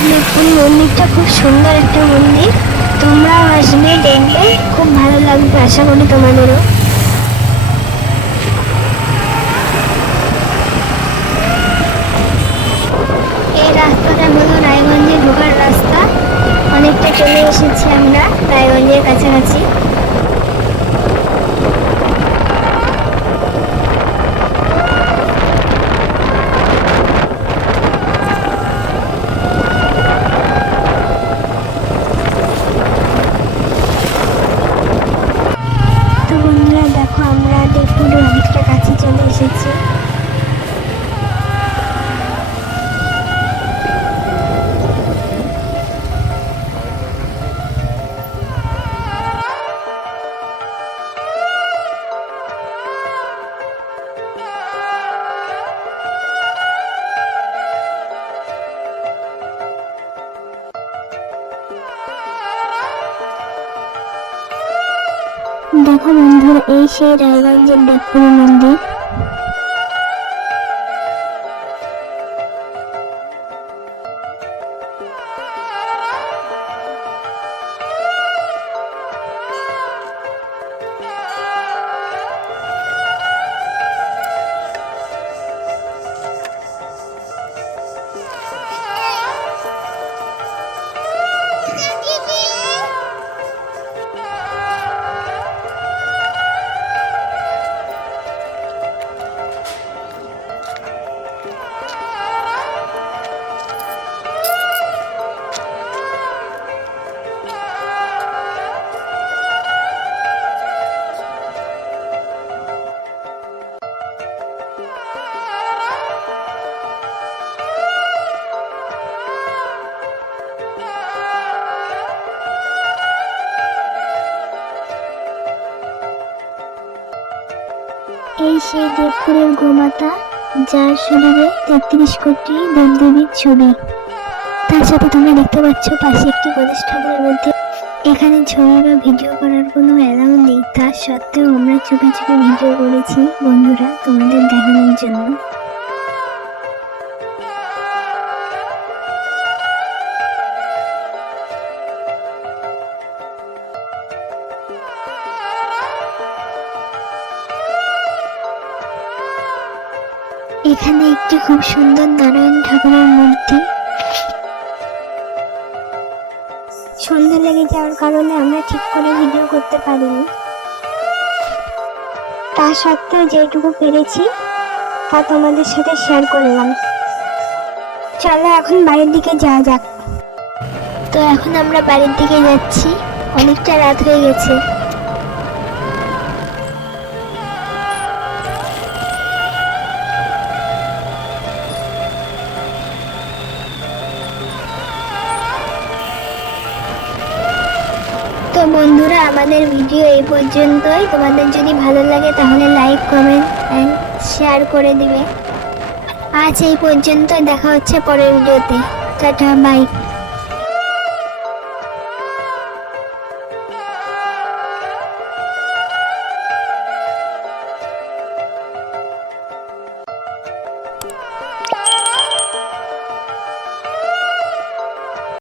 দেখুন মন্দিরটা খুব সুন্দর একটা মন্দির, তোমরাও আসবে, দেখবে খুব ভালো লাগবে, আশা করি তোমাদেরও। এই রাস্তাটা হলো রায়গঞ্জে ঢোকার রাস্তা। অনেকটা চলে এসেছি আমরা রায়গঞ্জের কাছাকাছি। তো বন্ধুরা দেখো, আমরা দেবপুরের অনেকটা কাছে চলে এসেছি। দেখো বন্ধুরা, এই সেই রায়গঞ্জের দেবপুর মন্দির। এই সেই দেবপুরের গোমাতা, যার শরীরে 33 কোটি দেবদেবীর ছবি। তার সাথে তোমরা দেখতে পাচ্ছ পাশে একটি গণেশ ঠাকুরের মধ্যে। এখানে ছবি বা ভিডিও করার কোনো অ্যালাউ নেই, তার সত্ত্বেও আমরা চুপি চুপি ভিডিও করেছি বন্ধুরা, তোমাদের দেখানোর জন্য। এখানে একটি খুব সুন্দর নারায়ণ ঠাকুরের মূর্তি। সন্ধ্যা লেগে যাওয়ার কারণে আমরা ঠিক করে ভিডিও করতে পারিনি, তা সত্ত্বেও যেটুকু পেরেছি তা তোমাদের সাথে শেয়ার করলাম। চলো এখন বাড়ির দিকে যাওয়া যাক। তো এখন আমরা বাড়ির দিকে যাচ্ছি, অনেকটা রাত হয়ে গেছে। তো বন্ধুরা, আমাদের ভিডিও এই পর্যন্তই। তোমাদের যদি ভালো লাগে তাহলে লাইক, কমেন্ট এন্ড শেয়ার করে দিবে। আজ এই পর্যন্ত, দেখা হচ্ছে পরের ভিডিওতে। Tata, by.